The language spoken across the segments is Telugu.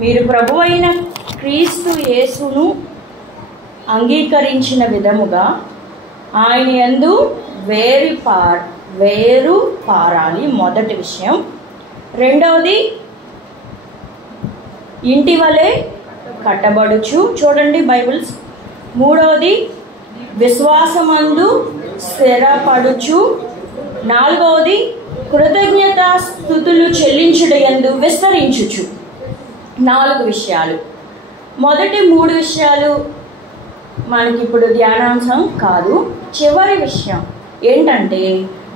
మీరు ప్రభువైన క్రీస్తు యేసును అంగీకరించిన విధముగా ఆయన యందు వేరు పారాలి. మొదటి విషయం. రెండవది, ఇంటి వలె కట్టబడుచు, చూడండి బైబిల్స్. మూడవది, విశ్వాసమందు స్థిరపడుచు. నాలుగవది, కృతజ్ఞతా స్తుతులు చెల్లించుటయందు విస్తరించుచు. 4 విషయాలు. మొదటి 3 విషయాలు మనకి ఇప్పుడు ధ్యానాంశం కాదు. చివరి విషయం ఏంటంటే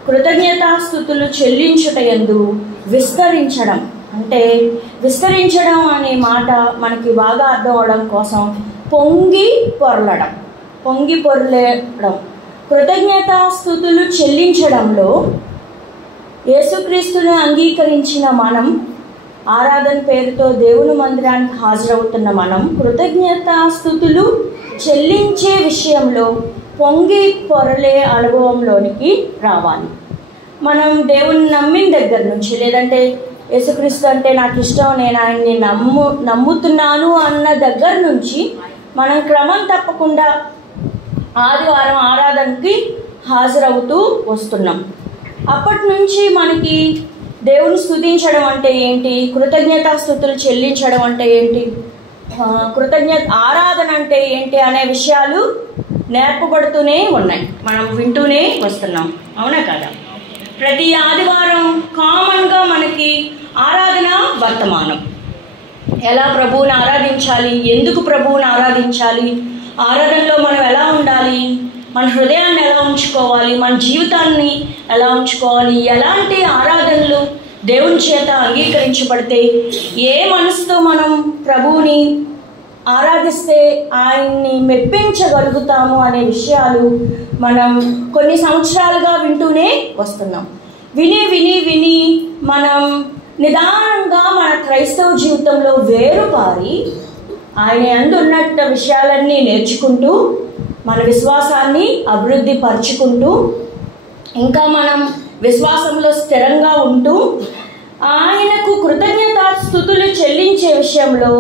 కృతజ్ఞతాస్తుతులు చెల్లించుటయందు విస్తరించడం. అంటే విస్తరించడం అనే మాట మనకి బాగా అర్థం అవడం కోసం పొంగి పొరలడం. కృతజ్ఞతాస్తుతులు చెల్లించడంలో యేసుక్రీస్తును అంగీకరించిన మనం, ఆరాధన పేరుతో దేవుని మందిరానికి హాజరవుతున్న మనం కృతజ్ఞతాస్తుతులు చెల్లించే విషయంలో పొంగి పొరలే అనుభవంలోనికి రావాలి. మనం దేవుని నమ్మిన దగ్గర నుంచి, లేదంటే యేసుక్రీస్తు అంటే నాకు ఇష్టం, నేను ఆయన్ని నమ్ముతున్నాను అన్న దగ్గర నుంచి మనం క్రమం తప్పకుండా ఆదివారం ఆరాధనకి హాజరవుతూ వస్తున్నాం. అప్పటి నుంచి మనకి దేవుని స్తుతించడం అంటే ఏంటి, కృతజ్ఞతాస్తుతులు చెల్లించడం అంటే ఏంటి, ఆరాధన అంటే ఏంటి అనే విషయాలు నేర్పబడుతూనే ఉన్నాయి. మనం వింటూనే వస్తున్నాం, అవునా కదా? ప్రతి ఆదివారం కామన్గా మనకి ఆరాధన వర్తమానం. ఎలా ప్రభువుని ఆరాధించాలి, ఎందుకు ప్రభువుని ఆరాధించాలి, ఆరాధనలో మనం ఎలా ఉండాలి, మన హృదయాన్ని ఎలా ఉంచుకోవాలి, మన జీవితాన్ని ఎలా ఉంచుకోవాలి, ఎలాంటి ఆరాధనలు దేవుని చేత అంగీకరించబడితే ఏ మనసుతో మనం ప్రభువుని ఆరాధిస్తే ఆయన్ని మెప్పించగలుగుతాము అనే విషయాలు మనం కొన్ని సంవత్సరాలుగా వింటూనే వస్తున్నాం. విని మనం నిదానంగా మన క్రైస్తవ జీవితంలో వేరుపారి ఆయన యందు ఉన్నట్ట విషయాలన్నీ నేర్చుకుంటూ మన విశ్వాసాన్ని అభివృద్ధి పరుచుకుంటూ ఇంకా మనం విశ్వాసంలో స్థిరంగా ఉంటూ ఆయనకు కృతజ్ఞతాస్తుతులు చెల్లించే విషయంలో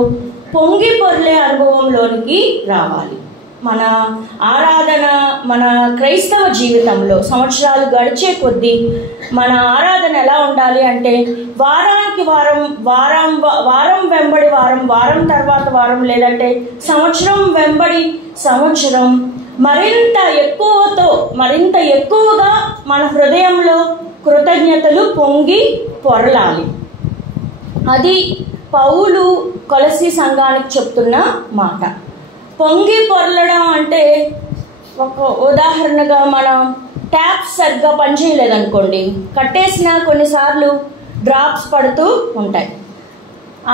పొంగి పొర్లే అనుభవంలోనికి రావాలి. మన ఆరాధన, మన క్రైస్తవ జీవితంలో సంవత్సరాలు గడిచే కొద్దీ మన ఆరాధన ఎలా ఉండాలి అంటే వారానికి వారం వెంబడి వారం తర్వాత వారం, లేదంటే సంవత్సరం వెంబడి సంవత్సరం మరింత ఎక్కువగా మన హృదయంలో కృతజ్ఞతలు పొంగి పొరలాలి. అది పౌలు కొలసీ సంఘానికి చెప్తున్న మాట. పొంగి పొరలడం అంటే, ఒక ఉదాహరణగా మనం ట్యాప్స్ సరిగ్గా పనిచేయలేదనుకోండి, కట్టేసిన కొన్నిసార్లు డ్రాప్స్ పడుతూ ఉంటాయి.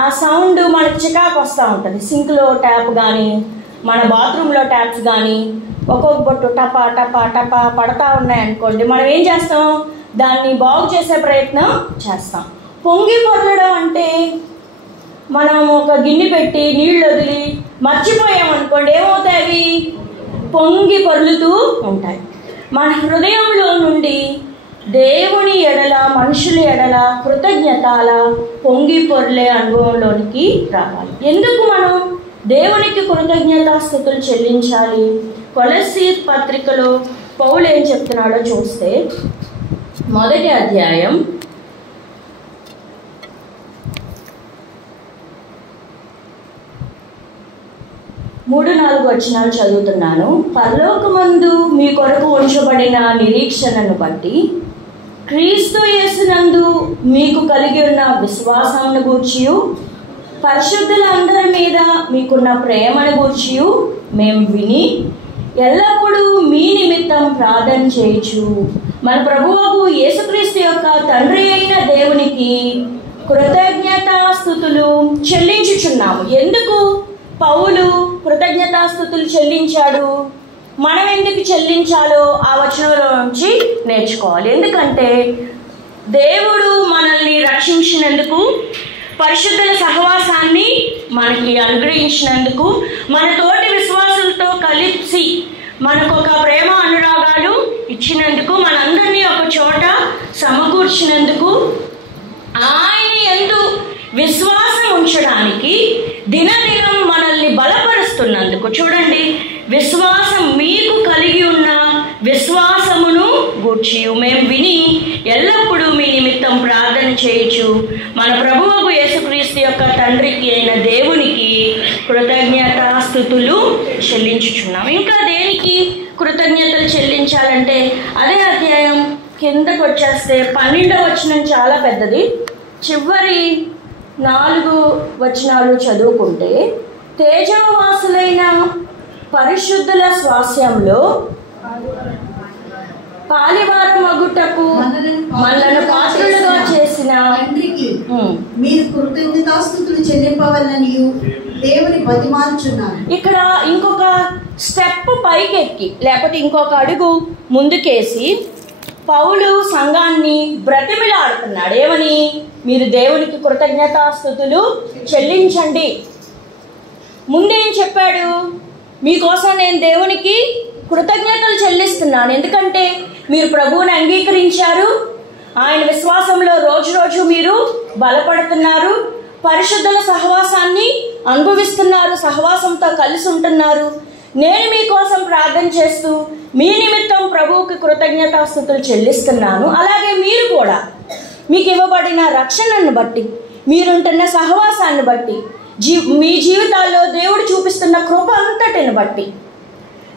ఆ సౌండ్ మనకి చికాకు వస్తూ ఉంటుంది. సింక్లో ట్యాప్ కానీ, మన బాత్రూంలో ట్యాప్స్ కానీ ఒక్కొక్క బొట్టు టపా టపా టపా పడతా ఉన్నాయనుకోండి, మనం ఏం చేస్తాం, దాన్ని బాగు చేసే ప్రయత్నం చేస్తాం. పొంగి పొరలడం అంటే మనం ఒక గిన్నె పెట్టి నీళ్ళు వదిలి మర్చిపోయామనుకోండి, ఏమవుతాయి, అవి పొంగి పొర్లుతూ ఉంటాయి. మన హృదయంలో నుండి దేవుని ఎడల, మనుషుల ఎడల కృతజ్ఞతల పొంగి పొర్లే అనుభవంలోనికి రావాలి. ఎందుకు మనం దేవునికి కృతజ్ఞతాస్తుతులు చెల్లించాలి? కొలస్సీ పత్రికలో పౌలు ఏం చెప్తున్నాడో చూస్తే, 1వ అధ్యాయం 3-4 వచనాలు చదువుతున్నాను. పరలోకమందు మీ కొరకు ఉంచబడిన నిరీక్షణను బట్టి క్రీస్తు యేసునందు మీకు కలిగి ఉన్న విశ్వాసమును గూర్చియు పరిశుద్ధులందరి మీద మీకున్న ప్రేమను గూర్చియు మేము విని ఎల్లప్పుడూ మీ నిమిత్తం ప్రార్థన చేయుచు మన ప్రభువు యేసుక్రీస్తు యొక్క తండ్రి అయిన దేవునికి కృతజ్ఞతాస్తుతులు చెల్లించుచున్నాము. ఎందుకు పౌలు కృతజ్ఞతాస్తుతులు చెల్లించాడు? మనం ఎందుకు చెల్లించాలో ఆ వచనంలో నుంచి నేర్చుకోవాలి. ఎందుకంటే దేవుడు మనల్ని రక్షించినందుకు, పరిశుద్ధుల సహవాసాన్ని మనకి అనుగ్రహించినందుకు, మన తోటి విశ్వాసులతో కలిసి మనకు ఒక ప్రేమ అనురాగాలు ఇచ్చినందుకు, మనందరినీ ఒక చోట సమకూర్చినందుకు, ఆయన యందు విశ్వాసం ఉంచడానికి దినదినం మనల్ని బలపరుస్తున్నందుకు. చూడండి, విశ్వాసం మీకు కలిగి ఉన్న విశ్వాసమును గూర్చి మేము విని ఎల్లప్పుడూ మీ నిమిత్తం ప్రార్థన చేయొచ్చు మన ప్రభువుకు యేసుక్రీస్తు యొక్క తండ్రికి అయిన దేవునికి కృతజ్ఞతాస్తుతులు చెల్లించుచున్నాం. ఇంకా దేనికి కృతజ్ఞతలు చెల్లించాలంటే అదే అధ్యాయం కిందకు వచ్చేస్తే 12వ వచనం చాలా పెద్దది. చివరి 4 వచనాలు చదువుకుంటే, తేజోవాసులైన పరిశుద్ధుల స్వాస్యంలో పాలివారమగుటకు మనలను పాత్రులుగా చేసిన తండ్రికి మీరు కృతజ్ఞతాస్తుతులు చెల్లింపవలనని దేవుని బతిమాలుచున్నారు. ఇక్కడ ఇంకొక స్టెప్ పైకెక్కి లేకపోతే ఇంకొక అడుగు ముందుకేసి పౌలు సంఘాన్ని బ్రతిమిలాడుతున్నాడు. ఏమని? మీరు దేవునికి కృతజ్ఞతాస్తుతులు చెల్లించండి. ముందేం చెప్పాడు? మీకోసం నేను దేవునికి కృతజ్ఞతలు చెల్లిస్తున్నాను, ఎందుకంటే మీరు ప్రభువుని అంగీకరించారు, ఆయన విశ్వాసంలో రోజు రోజు మీరు బలపడుతున్నారు, పరిశుద్ధుల సహవాసాన్ని అనుభవిస్తున్నారు, సహవాసంతో కలిసి ఉంటున్నారు. నేను మీకోసం ప్రార్థన చేస్తూ మీ నిమిత్తం ప్రభువుకి కృతజ్ఞతాస్తుతులు చెల్లిస్తున్నాను. అలాగే మీరు కూడా మీకు ఇవ్వబడిన రక్షణను బట్టి, మీరుంటున్న సహవాసాన్ని బట్టి, మీ జీవితాల్లో దేవుడు చూపిస్తున్న కృప అంతటిని బట్టి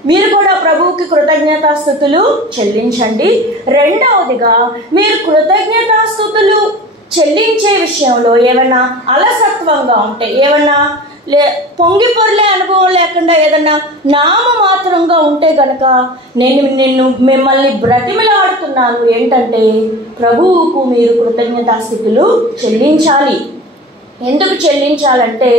మీరు కూడా ప్రభువుకి కృతజ్ఞతాస్తుతులు చెల్లించండి. రెండవదిగా, మీరు కృతజ్ఞతాస్తుతులు చెల్లించే విషయంలో ఏమన్నా అలసత్వంగా ఉంటే, ఏమన్నా పొంగి పొర్లే అనుభవం లేకుండా ఏదన్నా నామమాత్రంగా ఉంటే గనక నేను మిమ్మల్ని బ్రతిమిలాడుతున్నాను. ఏంటంటే ప్రభువుకు మీరు కృతజ్ఞతాస్తుతులు చెల్లించాలి. ఎందుకు చెల్లించాలంటే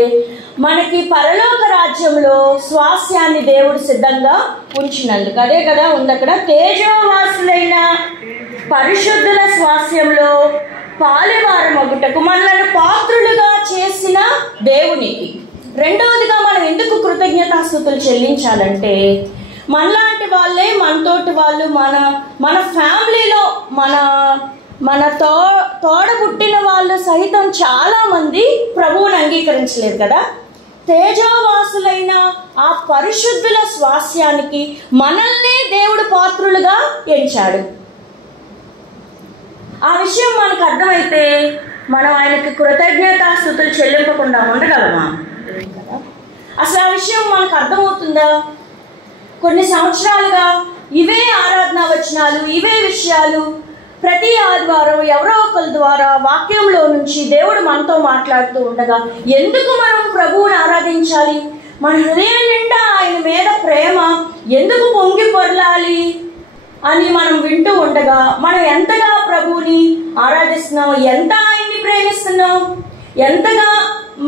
మనకి పరలోక రాజ్యంలో స్వాస్యాన్ని దేవుడు సిద్ధంగా ఉంచినందుకు. అదే కదా ఉంది అక్కడ, తేజోవాసులైన పరిశుద్ధుల స్వాస్యంలో పాలివారమగుటకు మనల్ని పాత్రులుగా చేసిన దేవునికి. రెండవదిగా మనం ఎందుకు కృతజ్ఞతాస్తుతులు చెల్లించాలంటే మనలాంటి వాళ్ళే, మనతోటి వాళ్ళు, మన ఫ్యామిలీలో మన తోడబుట్టిన వాళ్ళు సైతం చాలా మంది ప్రభువుని అంగీకరించలేదు కదా. తేజోవాసులైన ఆ పరిశుద్ధుల స్వాస్యానికి మనల్నే దేవుడు పాత్రులుగా ఎంచాడు. ఆ విషయం మనకు అర్థమైతే మనం ఆయనకి కృతజ్ఞతాస్తుతులు చెల్లింపకుండా ఉండగలమా? అసలు ఆ విషయం మనకు అర్థమవుతుందా? కొన్ని సంవత్సరాలుగా ఇవే ఆరాధన వచనాలు, ఇవే విషయాలు ప్రతి ఆదివారం ఎవరో ఒకరి ద్వారా వాక్యంలో నుంచి దేవుడు మనతో మాట్లాడుతూ ఉండగా ఎందుకు మనం ప్రభువుని ఆరాధించాలి? మన హృదయం నిండా ఆయన మీద ప్రేమ ఎందుకు పొంగి పొరలాలి అని మనం వింటూ ఉండగా మనం ఎంతగా ప్రభువుని ఆరాధిస్తున్నాం, ఎంత ఆయన్ని ప్రేమిస్తున్నాం, ఎంతగా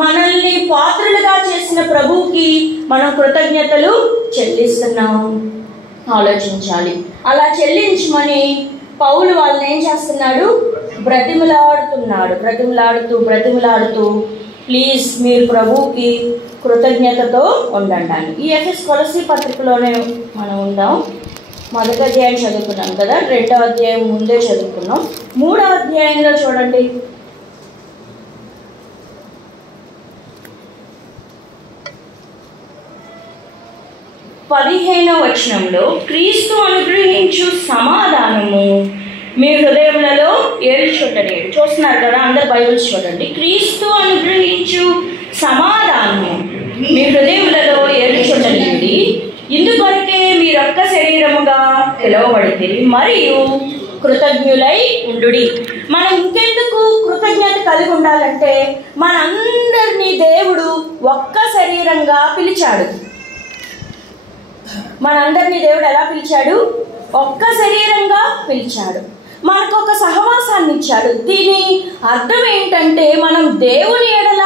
మనల్ని పాత్రులుగా చేసిన ప్రభువుకి మనం కృతజ్ఞతలు చెల్లిస్తున్నాం ఆలోచించాలి. అలా చెల్లించమని పౌలు వాళ్ళని ఏం చేస్తున్నాడు? బ్రతిమలాడుతూ ప్లీజ్ మీరు ప్రభువుకి కృతజ్ఞతతో ఉండండి. ఈ ఎఫెస్ కొలసీ పత్రికలోనే మనం ఉందాం. మొదటి అధ్యాయం చదువుకున్నాం కదా, 2వ అధ్యాయం ముందే చదువుకున్నాం. 3వ అధ్యాయంలో చూడండి, 15వ వచనంలో క్రీస్తు అనుగ్రహించు సమాధానము మీ హృదయములలో ఏడ్చుటనేడు. చూస్తున్నారు కదా, అందరు బైబిల్స్ చూడండి. క్రీస్తు అనుగ్రహించు సమాధానము మీ హృదయములలో ఏడ్చుటనేది, ఇందుకొరకే మీరొక్క శరీరముగా పిలువబడితే మరియు కృతజ్ఞులై ఉండుడి. మనం ఇంకెందుకు కృతజ్ఞత కలిగి ఉండాలంటే మనందరినీ దేవుడు ఒక్క శరీరంగా పిలిచాడు. మనందరినీ దేవుడు ఎలా పిలిచాడు? ఒక్క శరీరంగా పిలిచాడు. మనకు ఒక సహవాసాన్ని ఇచ్చాడు. దీని అర్థం ఏంటంటే మనం దేవుని ఎడల,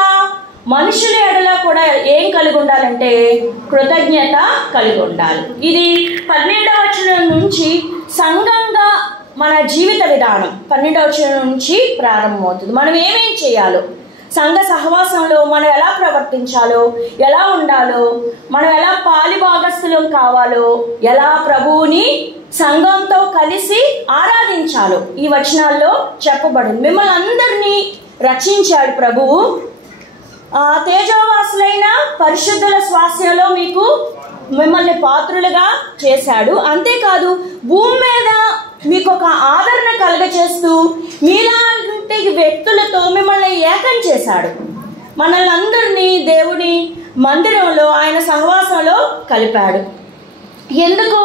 మనుషుల ఎడల కూడా ఏం కలిగి ఉండాలంటే కృతజ్ఞత కలిగి ఉండాలి. ఇది 12వ వచనం నుంచి సంఘంగా మన జీవిత విధానం 12వ వచనం నుంచి ప్రారంభమవుతుంది. మనం ఏమేం చేయాలో, సంఘ సహవాసంలో మనం ఎలా ప్రవర్తించాలో, ఎలా ఉండాలో, మనం ఎలా పాలిభాగస్థులం కావాలో, ఎలా ప్రభువుని సంఘంతో కలిసి ఆరాధించాలో ఈ వచనాల్లో చెప్పబడింది. మిమ్మల్ని అందరినీ రక్షించాడు ప్రభువు. తేజోవాసులైన పరిశుద్ధుల స్వాస్థ్యంలో మిమ్మల్ని పాత్రులుగా చేశాడు. అంతేకాదు భూమి మీద మీకు ఒక ఆదరణ కలగచేస్తూ మీలాంటి వ్యక్తులతో మిమ్మల్ని ఏకం చేశాడు. మనల్ని అందరినీ దేవుని మందిరంలో ఆయన సహవాసంలో కలిపాడు. ఎందుకు?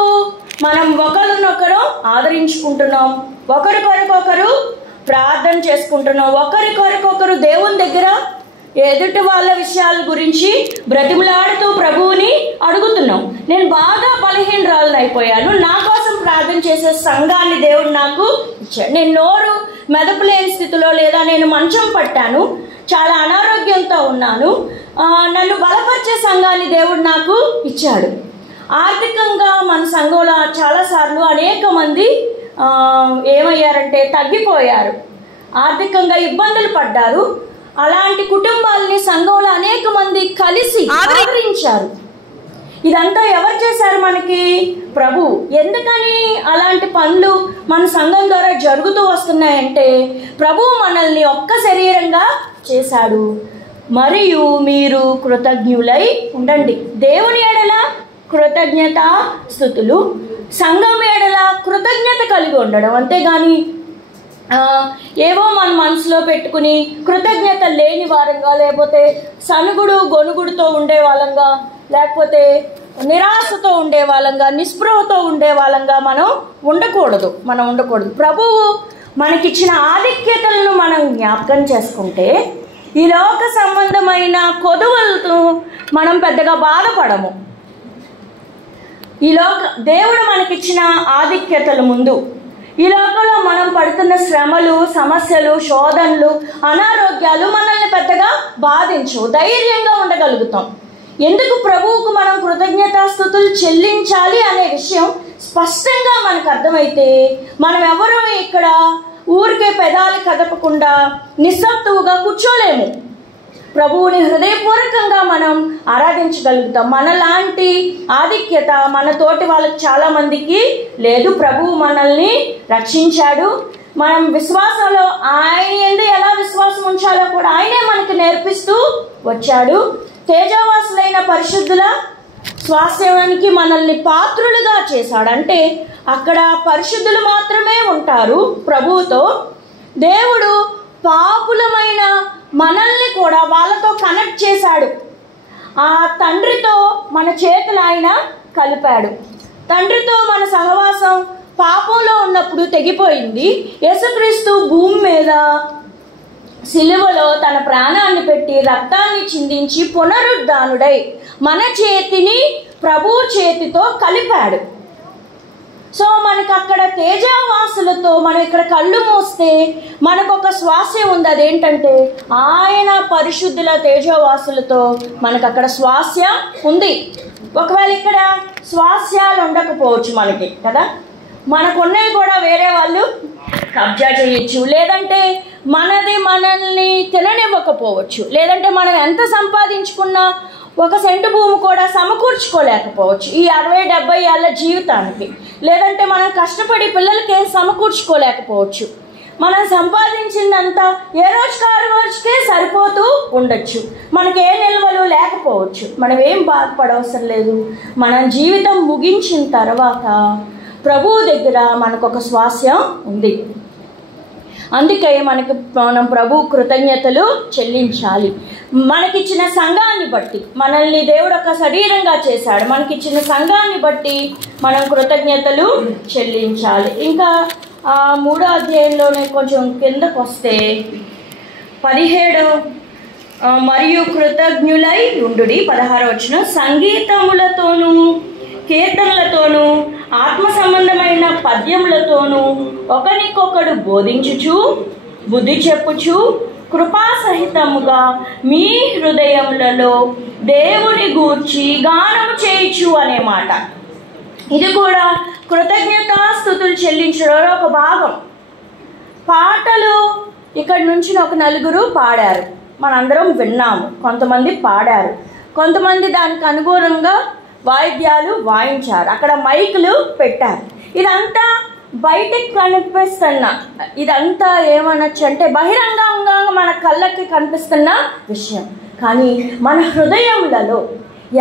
మనం ఒకరినొకరు ఆదరించుకుంటున్నాం, ఒకరికొరకొకరు ప్రార్థన చేసుకుంటున్నాం, ఒకరికొరకొకరు దేవుని దగ్గర ఎదుటి వాళ్ళ విషయాల గురించి బ్రతిమలాడుతూ ప్రభువుని అడుగుతున్నాం. నేను బాగా బలహీనరాలను అయిపోయాను, నా కోసం ప్రార్థన చేసే సంఘాన్ని దేవుడు నాకు ఇచ్చాడు. నేను నోరు మెదపలేని స్థితిలో, లేదా నేను మంచం పట్టాను, చాలా అనారోగ్యంతో ఉన్నాను, నన్ను బలపరిచే సంఘాన్ని దేవుడు నాకు ఇచ్చాడు. ఆర్థికంగా మన సంఘంలో చాలాసార్లు అనేక మంది ఏమయ్యారంటే తగ్గిపోయారు, ఆర్థికంగా ఇబ్బందులు పడ్డారు. అలాంటి కుటుంబాలని సంఘంలో అనేక మంది కలిసి ఆదరించారు. ఇదంతా ఎవరు చేశారు? మనకి ప్రభు. ఎందుకని అలాంటి పనులు మన సంఘం ద్వారా జరుగుతూ వస్తున్నాయంటే ప్రభు మనల్ని ఒక్క శరీరంగా చేశాడు. మరియు మీరు కృతజ్ఞులై ఉండండి. దేవుని ఎడల కృతజ్ఞత స్తుతులు, సంఘం ఎడల కృతజ్ఞత కలిగి ఉండడం. అంతేగాని ఏవో మన మనసులో పెట్టుకుని కృతజ్ఞత లేని వారంగా, లేకపోతే సనుగుడు గొనుగుడుతో ఉండే వాళ్ళంగా, లేకపోతే నిరాశతో ఉండే వాళ్ళంగా, నిస్పృహతో ఉండే వాళ్ళంగా మనం ఉండకూడదు. ప్రభువు మనకిచ్చిన ఆధిక్యతలను మనం జ్ఞాపకం చేసుకుంటే ఈ లోక సంబంధమైన కొదువులతో మనం పెద్దగా బాధపడము. దేవుడు మనకిచ్చిన ఆధిక్యతల ముందు ఈ లోకంలో మనం పడుతున్న శ్రమలు, సమస్యలు, శోధనలు, అనారోగ్యాలు మనల్ని పెద్దగా బాధించవు. ధైర్యంగా ఉండగలుగుతాం. ఎందుకు? ప్రభువుకు మనం కృతజ్ఞతాస్తుతులు చెల్లించాలి అనే విషయం స్పష్టంగా మనకు అర్థమైతే మనం ఎవరూ ఇక్కడ ఊరికే పెదాలు కదపకుండా నిస్సత్తువుగా కూర్చోలేము. ప్రభువుని హృదయపూర్వకంగా మనం ఆరాధించగలుగుతాం. మనలాంటి ఆధిక్యత మన తోటి వాళ్ళకి చాలా మందికి లేదు. ప్రభువు మనల్ని రక్షించాడు. మనం విశ్వాసంలో ఆయన యందు ఎలా విశ్వాసం ఉంచాలో కూడా ఆయనే మనకు నేర్పిస్తూ వచ్చాడు. తేజవాసులైన పరిశుద్ధుల స్వాస్థ్యానికి మనల్ని పాత్రులుగా చేశాడు. అంటే అక్కడ పరిశుద్ధులు మాత్రమే ఉంటారు ప్రభువుతో. దేవుడు పాపులమైన మనల్ని కూడా వాళ్ళతో కనెక్ట్ చేశాడు. ఆ తండ్రితో మన చేతులు ఆయన కలిపాడు. తండ్రితో మన సహవాసం పాపంలో ఉన్నప్పుడు తెగిపోయింది. యేసుక్రీస్తు భూమి మీద సిలువలో తన ప్రాణాన్ని పెట్టి రక్తాన్ని చిందించి పునరుద్ధానుడై మన చేతిని ప్రభు చేతితో కలిపాడు. సో మనకు అక్కడ తేజవాసులతో మనం ఇక్కడ కళ్ళు మూస్తే మనకు ఒక స్వాస్యం ఉంది. అదేంటంటే ఆయన పరిశుద్ధుల తేజవాసులతో మనకు అక్కడ స్వాస్యం ఉంది. ఒకవేళ ఇక్కడ స్వాస్యాలు ఉండకపోవచ్చు మనకి కదా, మనకున్నవి కూడా వేరే వాళ్ళు కబ్జా చేయొచ్చు, లేదంటే మనల్ని తిననివ్వకపోవచ్చు, లేదంటే మనం ఎంత సంపాదించుకున్నా ఒక సెంటు భూమి కూడా సమకూర్చుకోలేకపోవచ్చు ఈ 60-70 ఏళ్ళ జీవితానికి. లేదంటే మనం కష్టపడి పిల్లలకి సమకూర్చుకోలేకపోవచ్చు. మనం సంపాదించిందంతా ఏ రోజుకి ఆ రోజుకే సరిపోతూ ఉండొచ్చు. మనకి ఏ నిల్వలు లేకపోవచ్చు. మనం ఏం బాధపడవసరం లేదు. మన జీవితం ముగించిన తర్వాత ప్రభువు దగ్గర మనకు ఒక స్వాస్యం ఉంది. అందుకే మనం ప్రభు కృతజ్ఞతలు చెల్లించాలి. మనకిచ్చిన సంఘాన్ని బట్టి, మనల్ని దేవుడు ఒక శరీరంగా చేశాడు, మనకిచ్చిన సంఘాన్ని బట్టి మనం కృతజ్ఞతలు చెల్లించాలి. ఇంకా 3వ అధ్యాయంలోనే కొంచెం కిందకు వస్తే 17 మరియు కృతజ్ఞులై ఉండుడి 16వ వచనం. సంగీతములతోనూ కీర్తనలతోనూ ఆత్మ సంబంధమైన పద్యములతోనూ ఒకరికొకడు బోధించుచు బుద్ధి చెప్పుచు కృపాసహితముగా మీ హృదయములలో దేవుని గూర్చి గానము చేయుచు అనే మాట. ఇది కూడా కృతజ్ఞతాస్తుతులు చెల్లించడంలో ఒక భాగం. పాటలు ఇక్కడి నుంచి ఒక నలుగురు పాడారు, మనందరం విన్నాము. కొంతమంది పాడారు, కొంతమంది దానికి అనుగుణంగా వాయిద్యాలు వాయించారు, అక్కడ మైకులు పెట్టారు. ఇదంతా బయటికి కనిపిస్తున్న, ఇదంతా ఏమనొచ్చు అంటే బహిరంగంగా మన కళ్ళకి కనిపిస్తున్న విషయం. కానీ మన హృదయములలో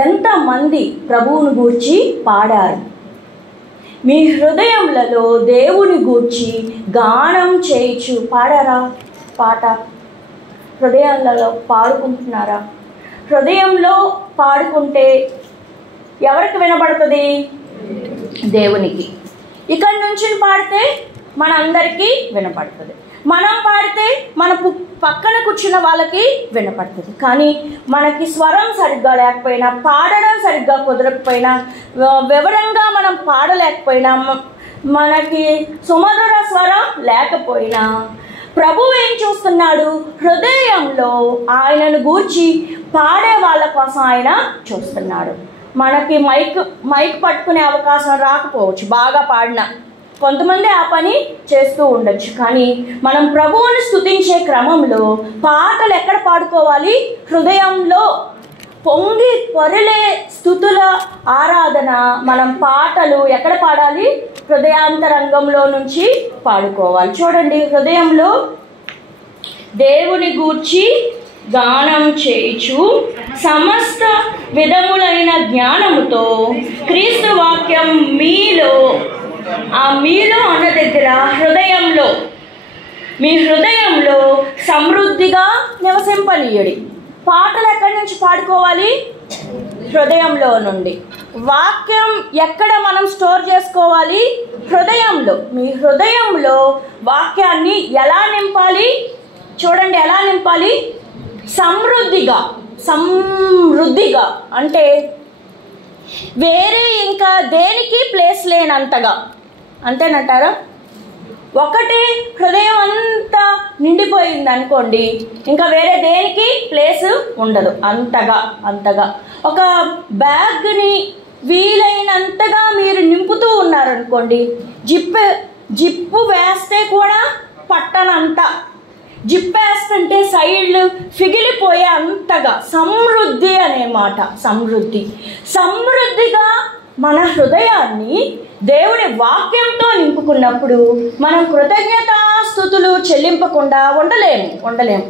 ఎంతమంది ప్రభువును గూర్చి పాడారు? మీ హృదయములలో దేవుని గూర్చి గానం చేయించు పాడారా? పాట హృదయాలలో పాడుకుంటున్నారా? హృదయంలో పాడుకుంటే ఎవరికి వినబడుతుంది? దేవునికి. ఇక్కడి నుంచి పాడితే మనందరికీ వినపడుతుంది. మనం పాడితే మన పక్కన కూర్చున్న వాళ్ళకి వినపడుతుంది. కానీ మనకి స్వరం సరిగ్గా లేకపోయినా, పాడడం సరిగ్గా కుదరకపోయినా, వివరంగా మనం పాడలేకపోయినా, మనకి సుమధుర స్వరం లేకపోయినా ప్రభు ఏం చూస్తున్నాడు? హృదయంలో ఆయనను గూర్చి పాడే వాళ్ళ కోసం ఆయన చూస్తున్నాడు. మనకి మైక్ పట్టుకునే అవకాశం రాకపోవచ్చు, బాగా పాడినా కొంతమంది ఆ పని చేస్తూ ఉండొచ్చు. కానీ మనం ప్రభువుని స్తుతించే క్రమంలో పాటలు ఎక్కడ పాడుకోవాలి? హృదయంలో పొంగి పొరలే స్తుతుల ఆరాధన మనం పాటలు ఎక్కడ పాడాలి? హృదయాంతరంగంలో నుంచి పాడుకోవాలి. చూడండి, హృదయంలో దేవుని గూర్చి గానం చేయుచు సమస్త విధములైన జ్ఞానముతో క్రీస్తు వాక్యం మీలో, ఆ మీలో అన్న దగ్గర హృదయంలో, మీ హృదయంలో సమృద్ధిగా నివసింపనీయుడి. పాటలు ఎక్కడి నుంచి పాడుకోవాలి? హృదయంలో నుండి. వాక్యం ఎక్కడ మనం స్టోర్ చేసుకోవాలి? హృదయంలో. మీ హృదయంలో వాక్యాన్ని ఎలా నింపాలి? చూడండి, ఎలా నింపాలి? సమృద్ధిగా. సమృద్ధిగా అంటే వేరే ఇంకా దేనికి ప్లేస్ లేనంతగా, అంతేనంటారా? ఒకటే హృదయం అంతా నిండిపోయింది అనుకోండి, ఇంకా వేరే దేనికి ప్లేస్ ఉండదు. అంతగా ఒక బ్యాగ్ని వీలైనంతగా మీరు నింపుతూ ఉన్నారనుకోండి, జిప్పు వేస్తే కూడా పట్టనంత జిప్ వేస్తుంటే సైడ్లు ఫిగిలిపోయే అంతగా సమృద్ధి అనే మాట. సమృద్ధిగా మన హృదయాన్ని దేవుని వాక్యంతో నింపుకున్నప్పుడు మనం కృతజ్ఞతాస్తుతులు చెల్లింపకుండా ఉండలేము.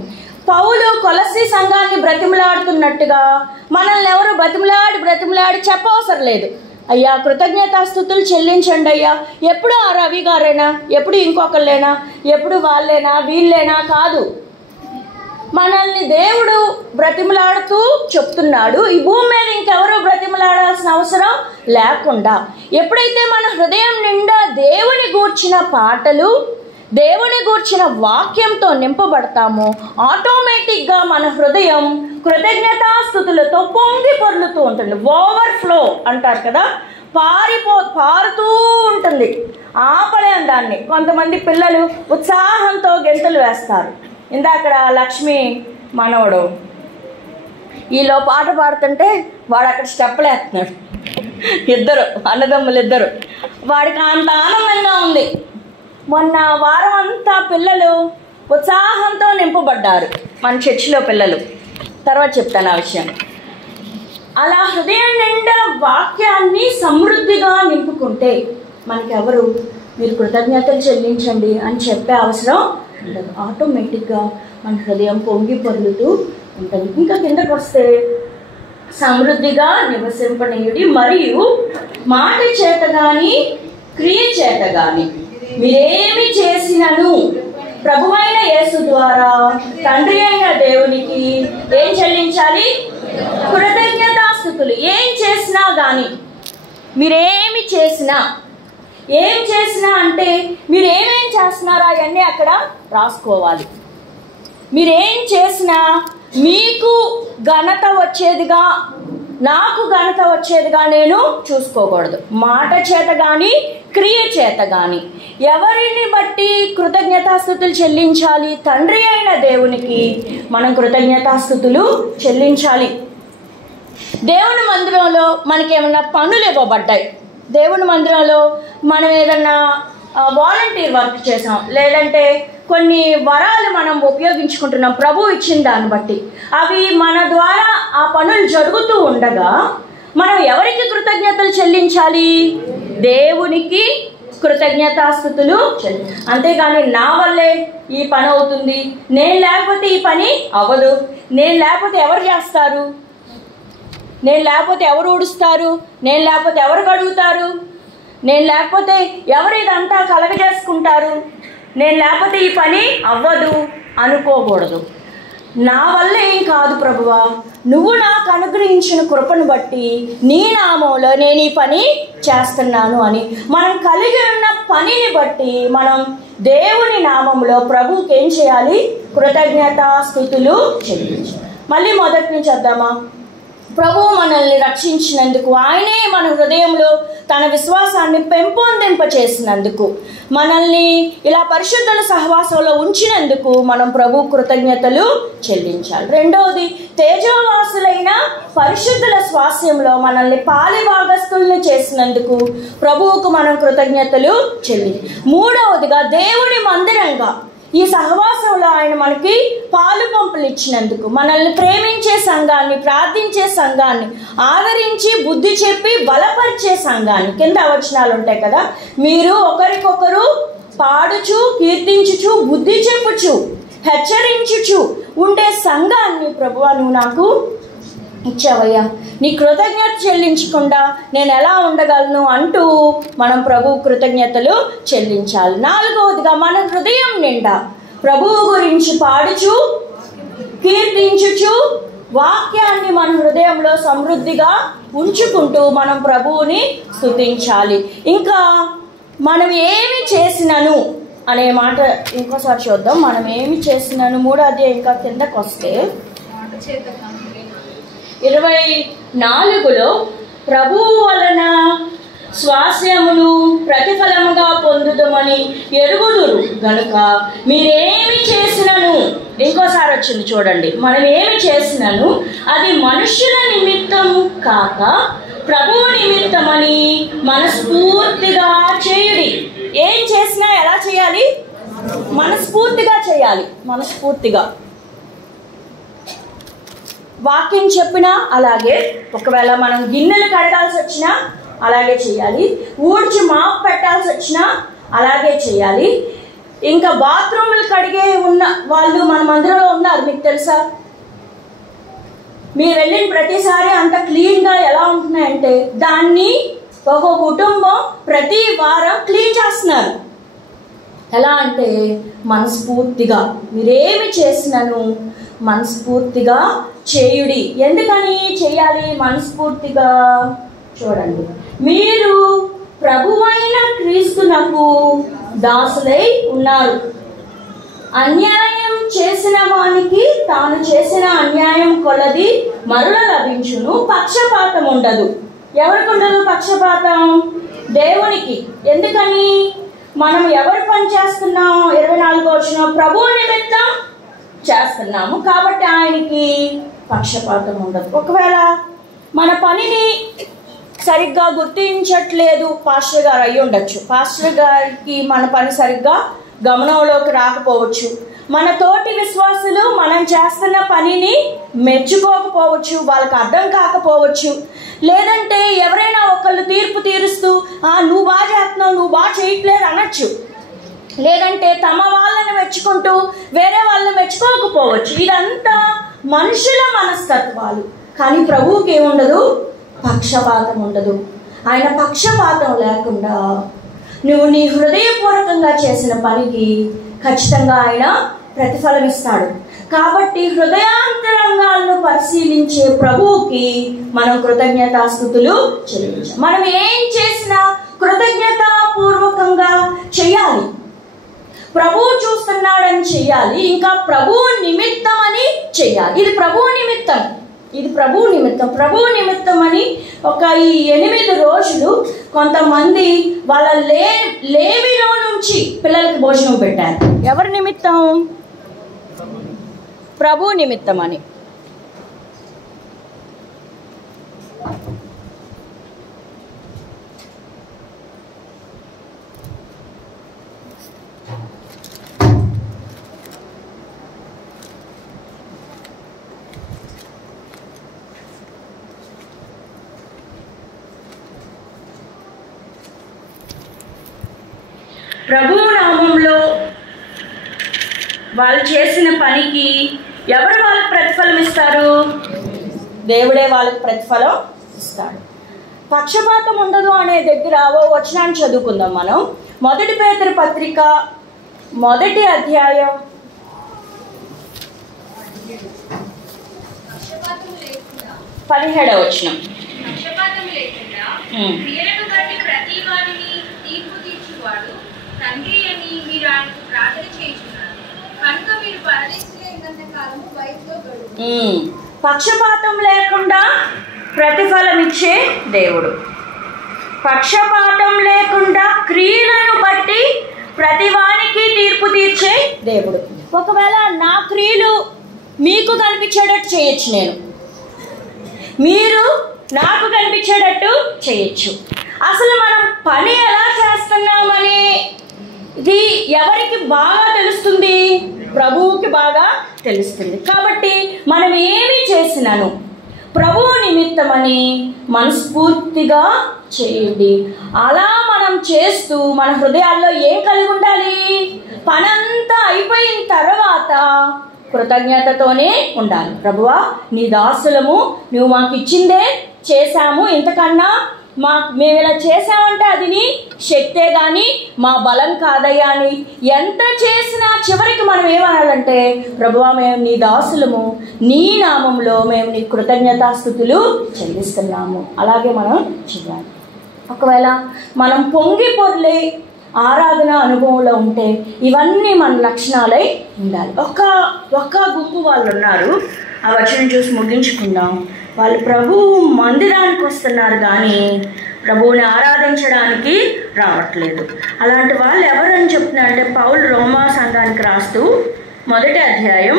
పౌలు కొలస్సీ సంఘాన్ని బ్రతిమలాడుతున్నట్టుగా మనల్ని ఎవరు బ్రతిమలాడి చెప్పవసరం లేదు. అయ్యా కృతజ్ఞతాస్తుతులు చెల్లించండి అయ్యా. ఎప్పుడు ఆ రవి గారేనా, ఎప్పుడు ఇంకొకళ్ళేనా, ఎప్పుడు వాళ్ళేనా వీళ్ళేనా కాదు. మనల్ని దేవుడు బ్రతిమలాడుతూ చెప్తున్నాడు. ఈ భూమి మీద ఇంకెవరూ బ్రతిమలాడాల్సిన అవసరం లేకుండా ఎప్పుడైతే మన హృదయం నిండా దేవుని గూర్చిన పాటలు, దేవుని గూర్చిన వాక్యంతో నింపబడతామో ఆటోమేటిక్గా మన హృదయం కృతజ్ఞతాస్తుతులతో పొంగి పొర్లుతూ ఉంటుంది. ఓవర్ఫ్లో అంటారు కదా, పారుతూ ఉంటుంది. ఆపలేం దాన్ని. కొంతమంది పిల్లలు ఉత్సాహంతో గెంతులు వేస్తారు. ఇందాక లక్ష్మి మనవడు ఈలో పాట పాడుతుంటే వాడు అక్కడ స్టెప్పులు వేస్తున్నాడు. అన్నదమ్ములు. వాడికి అంత ఆనందంగా ఉంది. మొన్న వారం అంతా పిల్లలు ఉత్సాహంతో నింపబడ్డారు, మన చర్చిలో పిల్లలు. తర్వాత చెప్తాను ఆ విషయం. అలా హృదయం నిండా వాక్యాన్ని సమృద్ధిగా నింపుకుంటే మనకెవరు మీరు కృతజ్ఞతలు చెల్లించండి అని చెప్పే అవసరం ఉండదు. ఆటోమేటిక్గా మన హృదయం పొంగి పొర్లుతూ ఉంటుంది. ఇంకా కిందకు వస్తే సమృద్ధిగా నివసింపనీయుడి మరియు మాట చేత కానీ క్రియ చేత కానీ మీరేమి చేసినను ప్రభువైన యేసు ద్వారా తండ్రి అయిన దేవునికి ఏం చెల్లించాలి? కృతజ్ఞతాస్తుతులు. ఏం చేసినా కానీ, మీరేమి చేసినా, ఏం చేసినా అంటే మీరు ఏమేం చేస్తున్నారో అవన్నీ అక్కడ రాసుకోవాలి. మీరేం చేసినా మీకు ఘనత వచ్చేదిగా, నాకు ఘనత వచ్చేదిగా నేను చూసుకోకూడదు. మాట చేత కానీ క్రియ చేత కానీ ఎవరిని బట్టి కృతజ్ఞతాస్తుతులు చెల్లించాలి? తండ్రి అయిన దేవునికి మనం కృతజ్ఞతాస్తుతులు చెల్లించాలి. దేవుని మందిరంలో మనకేమన్నా పనులు ఇవ్వబడ్డాయి. దేవుని మందిరంలో మనం ఏదన్నా వాలంటీర్ వర్క్ చేసాం, లేదంటే కొన్ని వరాలు మనం ఉపయోగించుకుంటున్నాం ప్రభు ఇచ్చిన దాన్ని బట్టి. అవి మన ద్వారా ఆ పనులు జరుగుతూ ఉండగా మనం ఎవరికి కృతజ్ఞతలు చెల్లించాలి? దేవునికి కృతజ్ఞతాస్తుతులు అంతేగాని నా వల్లే ఈ పని అవుతుంది, నేను లేకపోతే ఈ పని అవ్వదు, నేను లేకపోతే ఎవరు చేస్తారు, నేను లేకపోతే ఎవరు ఊడుస్తారు, నేను లేకపోతే ఎవరు కడుగుతారు, నేను లేకపోతే ఎవరు ఇదంతా కలగజేసుకుంటారు, నేను లేకపోతే ఈ పని అవ్వదు అనుకోకూడదు. నా వల్ల ఏం కాదు ప్రభువా, నువ్వు నాకు అనుగ్రహించిన కృపను బట్టి నీ నామంలో నేను ఈ పని చేస్తున్నాను అని మనం కలిగి ఉన్న పనిని బట్టి మనం దేవుని నామంలో ప్రభువుకి ఏం చేయాలి? కృతజ్ఞతాస్తుతులు చెల్లించాలి. మళ్ళీ మొదటి నుంచి వద్దామా? ప్రభువు మనల్ని రక్షించినందుకు, ఆయనే మన హృదయంలో తన విశ్వాసాన్ని పెంపొందింపచేసినందుకు, మనల్ని ఇలా పరిశుద్ధుల సహవాసంలో ఉంచినందుకు మనం ప్రభు కృతజ్ఞతలు చెల్లించాలి. రెండవది, తేజోవాసులైన పరిశుద్ధుల స్వాస్యంలో మనల్ని పాలి భాగస్తుల్ని చేసినందుకు ప్రభువుకు మనం కృతజ్ఞతలు చెల్లించాలి. మూడవదిగా, దేవుని మందిరంగా ఈ సహవాసంలో ఆయన మనకి పాలు పంపులు ఇచ్చినందుకు, మనల్ని ప్రేమించే సంఘాన్ని, ప్రార్థించే సంఘాన్ని, ఆదరించి బుద్ధి చెప్పి బలపరిచే సంఘాన్ని, కింద వచనాలు ఉంటాయి కదా, మీరు ఒకరికొకరు పాడుచు, కీర్తించుచు, బుద్ధి చెప్పుచు, హెచ్చరించుచు ఉండే సంఘాన్ని ప్రభువా నువ్వు నాకు ఇచ్చావయ్యా, నీ కృతజ్ఞత చెల్లించకుండా నేను ఎలా ఉండగలను అంటూ మనం ప్రభు కృతజ్ఞతలు చెల్లించాలి. నాలుగవదిగా, మన హృదయం నిండా ప్రభువు గురించి పాడుచు, కీర్తించుచు, వాక్యాన్ని మన హృదయంలో సమృద్ధిగా ఉంచుకుంటూ మనం ప్రభువుని స్తుతించాలి. ఇంకా మనం ఏమి చేసినను అనే మాట ఇంకోసారి చూద్దాం. మనం ఏమి చేసినను 3వ అధ్యాయం ఇంకా కిందకు వస్తే 24లో ప్రభువు వలన స్వాస్యమును ప్రతిఫలముగా పొందుదమని ఎరుగుదురు గనుక మీరేమి చేసినను, ఇంకోసారి వచ్చింది చూడండి, మనం ఏమి చేసినను అది మనుష్యుల నిమిత్తం కాక ప్రభువు నిమిత్తమని మనస్ఫూర్తిగా చేయుడి. ఏం చేసినా ఎలా చేయాలి? మనస్ఫూర్తిగా చేయాలి. మనస్ఫూర్తిగా వాక్యం చెప్పినా అలాగే, ఒకవేళ మనం గిన్నెలు కడగాల్సి వచ్చినా అలాగే చేయాలి, ఊడ్చి మాపు పెట్టాల్సి వచ్చినా అలాగే చేయాలి. ఇంకా బాత్రూములు కడిగే ఉన్న వాళ్ళు మన మందిరంలో ఉన్నారు, మీకు తెలుసా? మీరు వెళ్ళిన ప్రతిసారి అంత క్లీన్గా ఎలా ఉంటున్నాయంటే దాన్ని ఒక కుటుంబం ప్రతి వారం క్లీన్ చేస్తున్నారు. ఎలా అంటే మనస్ఫూర్తిగా, మీరేమి చేసినను మనస్ఫూర్తిగా చేయుడి. ఎందుకని చేయాలి మనస్ఫూర్తిగా? చూడండి, మీరు ప్రభువైన క్రీస్తునకు దాసులై ఉన్నారు. అన్యాయం చేసిన వానికి తాను చేసిన అన్యాయం కొలది మరల లభించును, పక్షపాతం ఉండదు. ఎవరికి ఉండదు పక్షపాతం? దేవునికి. ఎందుకని? మనం ఎవరు పని చేస్తున్నాం? 24 వచనం, ప్రభువు నిమిత్తం చేస్తున్నాము కాబట్టి ఆయనకి పక్షపాతం ఉండదు. ఒకవేళ మన పనిని సరిగ్గా గుర్తించట్లేదు, పాస్టర్ గారు అయ్యి ఉండొచ్చు, పాస్టర్ గారికి మన పని సరిగ్గా గమనంలోకి రాకపోవచ్చు, మన తోటి విశ్వాసులు మనం చేస్తున్న పనిని మెచ్చుకోకపోవచ్చు, వాళ్ళకి అర్థం కాకపోవచ్చు, లేదంటే ఎవరైనా ఒకళ్ళు తీర్పు తీరుస్తూ నువ్వు బాగా చేస్తున్నావు, నువ్వు బాగా చేయట్లేదు అనొచ్చు, లేదంటే తమ వాళ్ళని మెచ్చుకుంటూ వేరే వాళ్ళని మెచ్చుకోకపోవచ్చు. ఇదంతా మనుషుల మనస్తత్వాలు. కానీ ప్రభువుకి ఏముండదు? పక్షపాతం ఉండదు. ఆయన పక్షపాతం లేకుండా నువ్వు నీ హృదయపూర్వకంగా చేసిన పనికి ఖచ్చితంగా ఆయన ప్రతిఫలం ఇస్తాడు. కాబట్టి హృదయాంతరంగాలను పరిశీలించే ప్రభువుకి మనం కృతజ్ఞతాస్తుతులు చెల్లించాలి. మనం ఏం చేసినా కృతజ్ఞతాపూర్వకంగా చేయాలి. ప్రభువు చూస్తున్నాడని చెయ్యాలి, ఇంకా ప్రభువు నిమిత్తం అని చెయ్యాలి. ఇది ప్రభువు నిమిత్తం, ఇది ప్రభువు నిమిత్తం. ప్రభువు నిమిత్తం అని ఒక ఈ 8 రోజులు కొంతమంది వాళ్ళ లేవిలో నుంచి పిల్లలకి భోజనం పెట్టారు. ఎవరి నిమిత్తం? ప్రభువు నిమిత్తం అని. ప్రభువు నామంలో వాళ్ళు చేసిన పనికి ఎవరు వాళ్ళకి ప్రతిఫలం ఇస్తారు? దేవుడే వాళ్ళకి ప్రతిఫలం ఇస్తాడు. పక్షపాతం ఉండదు అనే దగ్గర వచనాన్ని చదువుకుందాం మనం. 1 పేతురు పత్రిక 1వ అధ్యాయం 17వ వచనం. పక్షపాతం లేకుండా క్రియలను బట్టి ప్రతి వారిని తీర్పు తీర్చువాడు తండ్రి అని మీరు ఆయనకు ప్రార్థన చేయుచున్నారు. కనుక మీరు పరదేశంలో ఉన్నంత కాలము వయసులో గడుపు. పక్షపాతం లేకుండా ప్రతిఫలం ఇచ్చే దేవుడు. పక్షపాతం లేకుండా క్రియలను బట్టి ప్రతి వానికి తీర్పు తీర్చే దేవుడు. ఒకవేళ నా క్రియలు మీకు కనిపించేటట్టు చేయొచ్చు, నేను మీరు నాకు కనిపించేటట్టు చేయొచ్చు. అసలు మనం పని ఎలా చేస్తున్నామని ఇది ఎవరికి బాగా తెలుస్తుంది? ప్రభువుకి బాగా తెలుస్తుంది. కాబట్టి మనం ఏమి చేసినాను ప్రభువు నిమిత్తమని మనస్ఫూర్తిగా చేయండి. అలా మనం చేస్తూ మన హృదయాల్లో ఏం కలిగి ఉండాలి? పనంతా అయిపోయిన తర్వాత కృతజ్ఞతతోనే ఉండాలి. ప్రభువా, నీ దాసులము, నువ్వు మాకు ఇచ్చిందే చేశాము, ఇంతకన్నా మేము ఇలా చేసామంటే అది నీ శక్తే కానీ మా బలం కాదయ్యా అని ఎంత చేసినా చివరికి మనం ఏమనాలంటే, ప్రభువా మేము నీ దాసులము, నీ నామంలో మేము నీ కృతజ్ఞతాస్తుతులు చెల్లిస్తున్నాము. అలాగే మనం చేయాలి. ఒకవేళ మనం పొంగి పొర్లే ఆరాధన అనుభవంలో ఉంటే ఇవన్నీ మన లక్షణాలై ఉండాలి. ఒక గుంపు వాళ్ళు ఉన్నారు, ఆ వచనం చూసి ముగించుకుందాం. వాళ్ళు ప్రభువు మందిరానికి వస్తున్నారు కానీ ప్రభువుని ఆరాధించడానికి రావట్లేదు. అలాంటి వాళ్ళు ఎవరని చెప్తున్నారంటే పౌలు రోమా సంఘానికి రాస్తూ 1వ అధ్యాయం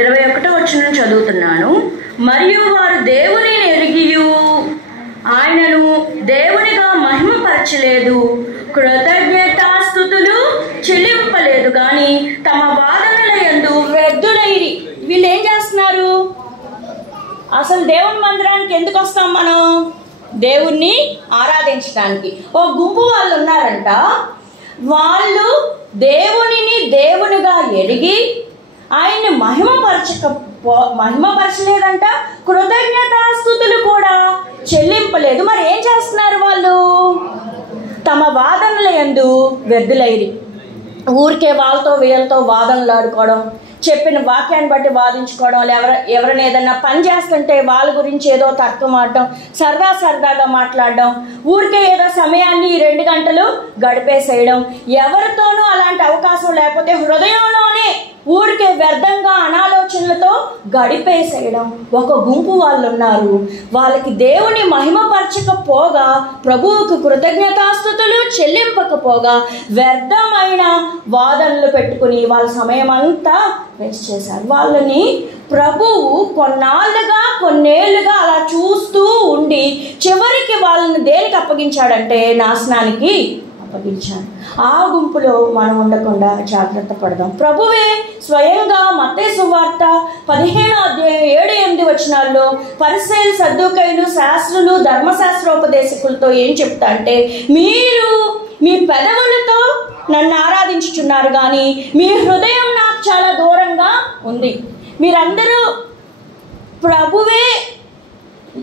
21వ వచనం చదువుతున్నాను. మరియు వారు దేవుని ఎరిగియు ఆయనను దేవునిగా మహిమపరచలేదు, కృతజ్ఞతాస్తుతులు చెల్లింపలేదు కానీ తమ వాదనల యందు వ్యర్థులైరి. వీళ్ళు ఏం చేస్తున్నారు? అసలు దేవుని మందిరానికి ఎందుకు వస్తాం మనం? దేవుణ్ణి ఆరాధించడానికి. ఓ గుంపు వాళ్ళు ఉన్నారంట, వాళ్ళు దేవునిని దేవునిగా ఎరిగి ఆయన్ని మహిమపరచలేదంట, కృతజ్ఞతాస్తుతులు కూడా చెల్లింపలేదు. మరి ఏం చేస్తున్నారు వాళ్ళు? తమ వాదనల యందు వ్యర్థులైరి. ఊరికే వాళ్ళతో వీళ్ళతో వాదనలు ఆడుకోవడం, చెప్పిన వాక్యాన్ని బట్టి వాదించుకోవడం, ఎవరైనా ఏదన్నా పని చేస్తుంటే వాళ్ళ గురించి ఏదో తర్కం ఆడటం, సరదాగా మాట్లాడడం, ఊరికే ఏదో సమయాన్ని 2 గంటలు గడిపేసేయడం, ఎవరితోనూ అలాంటి అవకాశం లేకపోతే హృదయంలోనే ఊరికే వ్యర్థంగా అనాలోచనలతో గడిపేసేయడం ఒక గుంపు వాళ్ళు ఉన్నారు. వాళ్ళకి దేవుని మహిమపరచకపోగా, ప్రభువుకు కృతజ్ఞతాస్తుతులు చెల్లింపకపోగా వ్యర్థమైన వాదనలు పెట్టుకుని వాళ్ళ సమయం అంతా వేస్ట్ చేశారు. వాళ్ళని ప్రభువు కొన్నేళ్లుగా అలా చూస్తూ ఉండి చివరికి వాళ్ళని దేనికి అప్పగించాడంటే నాశనానికి అప్పగించాడు. ఆ గుంపులో మనం ఉండకుండా జాగ్రత్త పడదాం. ప్రభువే స్వయంగా మత్తయి సువార్త 15వ అధ్యాయం 7-8 వచనాల్లో పరిసయ్యులు, సద్దూకయ్యులు, శాస్త్రులు, ధర్మశాస్త్రోపదేశకులతో ఏం చెప్తా అంటే, మీరు మీ పెదవులతో నన్ను ఆరాధించుచున్నారు కానీ మీ హృదయం నాకు చాలా దూరంగా ఉంది. మీరందరూ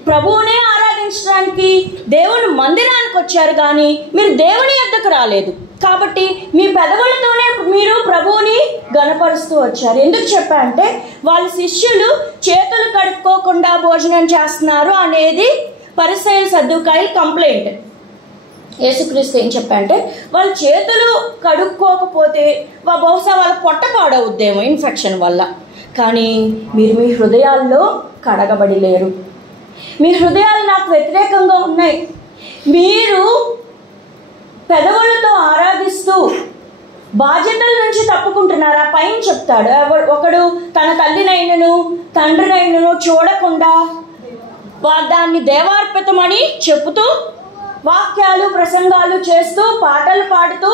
ప్రభువునే ఆరాధించడానికి దేవుని మందిరానికి వచ్చారు కానీ మీరు దేవుని యొద్దకు రాలేదు. కాబట్టి మీ పెదవులతోనే మీరు ప్రభువుని గణపరుస్తూ వచ్చారు. ఎందుకు చెప్పా అంటే, వాళ్ళ శిష్యులు చేతులు కడుక్కోకుండా భోజనం చేస్తున్నారు అనేది పరిసయ్యులు, సద్దూకాయలు కంప్లైంట్. యేసుక్రీస్తు ఏం చెప్పంటే, వాళ్ళ చేతులు కడుక్కోకపోతే బహుశా వాళ్ళ పొట్ట పాడవుద్దేమో ఇన్ఫెక్షన్ వల్ల. కానీ మీరు మీ హృదయాల్లో కడగబడి లేరు. మీ హృదయాలు నాకు వ్యతిరేకంగా ఉన్నాయి. మీరు పెదవులతో ఆరాధిస్తూ బాధ్యతల నుంచి తప్పుకుంటున్నారు. ఆ పైన చెప్తాడు, ఒకడు తన తల్లినైనను తండ్రినైనను చూడకుండా దాన్ని దేవార్పితమని చెబుతూ వాక్యాలు ప్రసంగాలు చేస్తూ పాటలు పాడుతూ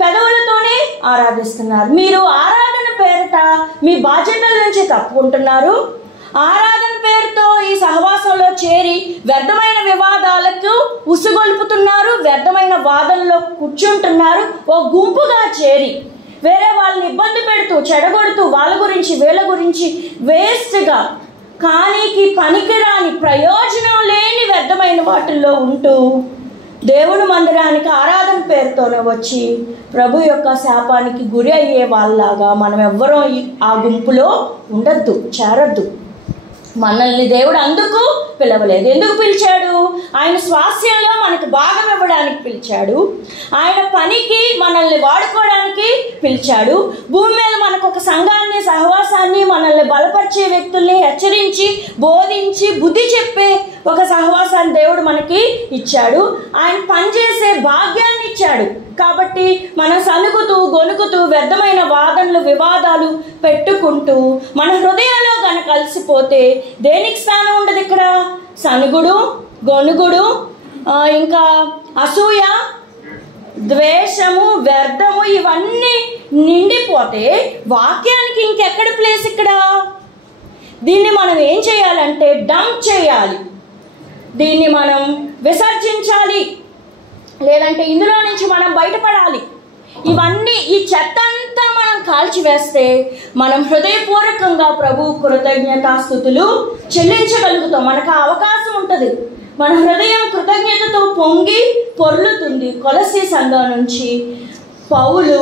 పెదవులతోనే ఆరాధిస్తున్నారు. మీరు ఆరాధన పేరిట మీ బాధ్యతల నుంచి తప్పుకుంటున్నారు. ఆరాధన పేరుతో ఈ సహవాసంలో చేరి వ్యర్థమైన వివాదాలకు ఉసుగొల్పుతున్నారు, వ్యర్థమైన వాదనలో కూర్చుంటున్నారు. ఓ గుంపుగా చేరి వేరే వాళ్ళని ఇబ్బంది పెడుతూ చెడగొడుతూ వాళ్ళ గురించి వీళ్ళ గురించి వేస్ట్గా కానీకి పనికిరాని ప్రయోజనం లేని వ్యర్థమైన వాటిల్లో ఉంటూ దేవుని మందిరానికి ఆరాధన పేరుతోనే వచ్చి ప్రభు యొక్క శాపానికి గురి అయ్యే వాళ్ళలాగా మనం ఎవ్వరూ ఆ గుంపులో ఉండద్దు, చేరద్దు. మనల్ని దేవుడు అందుకు పిలవలేదు. ఎందుకు పిలిచాడు? ఆయన స్వాస్థ్యంలో మనకు భాగం ఇవ్వడానికి పిలిచాడు. ఆయన పనికి మనల్ని వాడుకోవడానికి పిలిచాడు. భూమి మీద మనకు ఒక సంఘాన్ని, సహవాసాన్ని, మనల్ని బలపరిచే వ్యక్తుల్ని హెచ్చరించి బోధించి బుద్ధి చెప్పే ఒక సహవాసాన్ని దేవుడు మనకి ఇచ్చాడు. ఆయన పనిచేసే భాగ్యాన్ని ఇచ్చాడు. కాబట్టి మనం సనుగుతూ గొనుకుతూ వ్యర్థమైన వాదనలు వివాదాలు పెట్టుకుంటూ మన హృదయంలో కనుక కలిసిపోతే దేనికి స్థానం ఉండదు ఇక్కడ? సనుగుడు, గొనుగుడు, ఇంకా అసూయ, ద్వేషము, వ్యర్థము ఇవన్నీ నిండిపోతే వాక్యానికి ఇంకెక్కడ ప్లేస్ ఇక్కడ? దీన్ని మనం ఏం చేయాలంటే డంప్ చేయాలి, దీన్ని మనం విసర్జించాలి, లేదంటే ఇందులో నుంచి మనం బయటపడాలి. ఇవన్నీ ఈ చెత్త అంతా మనం కాల్చివేస్తే మనం హృదయపూర్వకంగా ప్రభు కృతజ్ఞతాస్తుతులు చెల్లించగలుగుతాం. మనకు ఆ అవకాశం ఉంటుంది. మన హృదయం కృతజ్ఞతతో పొంగి పొర్లుతుంది. కొలస్సీ సంఘం నుంచి పౌలు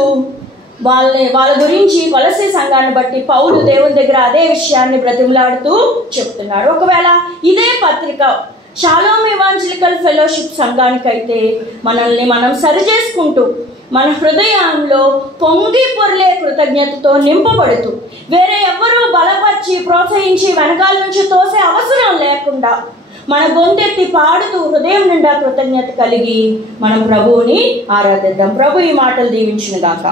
వాళ్ళ గురించి, కొలస్సీ సంఘాన్ని బట్టి పౌలు దేవుని దగ్గర అదే విషయాన్ని బ్రతిమలాడుతూ చెప్తున్నాడు. ఒకవేళ ఇదే పత్రిక షాలోమ్ ఎవాంజలికల్ ఫెలోషిప్ సంఘానికైతే మనల్ని మనం సరి చేసుకుంటూ మన హృదయంలో పొంగి పొర్లే కృతజ్ఞతతో నింపబడుతూ వేరే ఎవ్వరూ బలపరిచి ప్రోత్సహించి వెనకాల నుంచి తోసే అవసరం లేకుండా మన గొంతెత్తి పాడుతూ హృదయం నిండా కృతజ్ఞత కలిగి మనం ప్రభువుని ఆరాధిద్దాం. ప్రభు ఈ మాటలు దీవించును గాక.